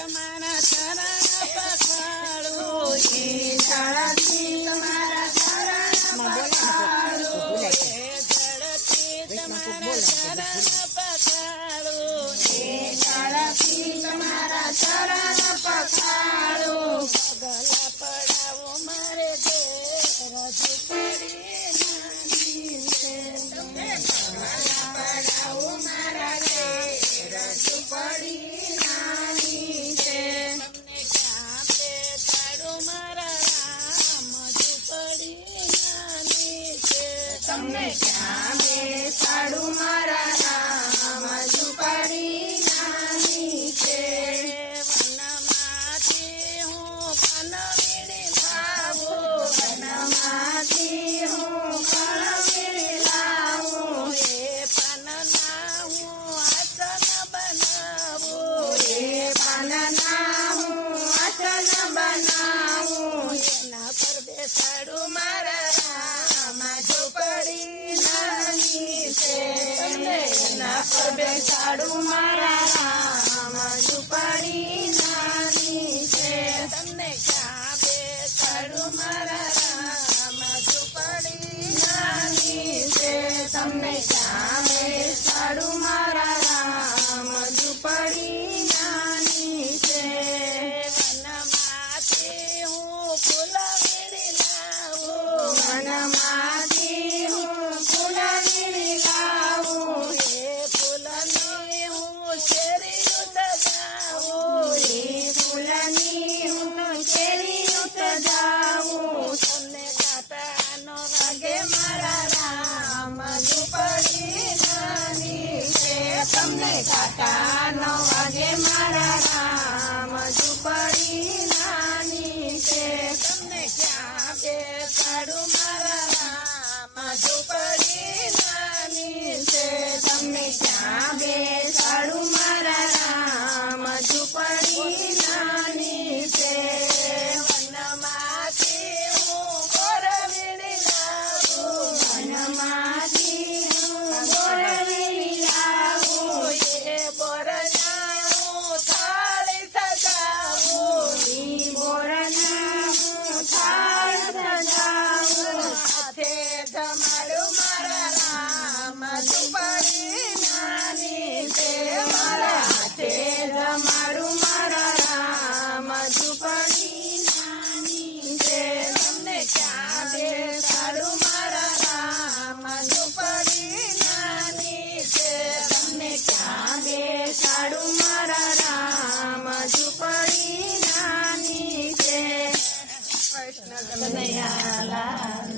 તમારા ચરણ પખાડું, ઝડપથી તમારા ચરણ પખાડું, ઝડપથી તમારા ચરણ પખાડું, ઝડપથી તમારા ચરણ પખાડું. પગલા પડાવો મારે ઘેર રજૂ પડી નાની છે. પગલા પડાવો મારા ઘેર રજૂ પડી નાની છે. તમને ક્યાં બેસાડું મારા રામ ઝૂંપડી નાની છે. તમને ક્યાં બેસાડું મારા રામ ઝૂંપડી નાની છે. વનમાંથી હું કનવીડી લાવું, વનમાંથી હું કનવીડી લાવું, એ પાનના હું આસન બનાવું, એ પાનના હું આસન બનાવું. એના પર બેસાડું મારા રામ ઝૂંપડી નાની છે. એના પર બેસાડું મારા રામ ઝૂંપડી નાની છે. તમને ક્યાં બેસાડું મારા રામ ઝૂંપડી નાની છે. તમને ક્યાં બેસાડું મારા રામ ઝૂંપડી નાની છે. વનમાંથી હું ફૂલ વીણી લાવું, વનમાંથી હું ફૂલ વીણી લાવું, એ ફૂલની હું શેરીયું સજાવું, એ ફૂલની હું શેરીયું સજાવું. તમને કાંટાનો વાગે મારા રામ ઝૂંપડી નાની છે. તમને કાંટાનો વાગે મારા રામ ઝૂંપડી નાની છે. તમને ક્યાં બેસાડું મારા રામ ઝૂંપડી નાની છે. તમને ક્યાં બેસાડું મારા રામ ઝૂંપડી નાની છે. વનમાંથી હું બોર વીણી લાવું, વનમાંથી હું બોર વીણી લાવું, એ બોરના હું થાળી સજાવું, એ બોરના હું થાળી સજાવું. હાથે જમાડું મારા રામ ઝૂંપડી નાની છે. મારા હાથે જમાડું મારા રામ ઝૂંપડી નાની છે. તમને ક્યાં બેસાડું મારા રામ ઝૂંપડી નાની છે. તમને ક્યાં બેસાડું મારા રામ ઝૂંપડી નાની છે. કૃષ્ણ કનૈયા લાલ.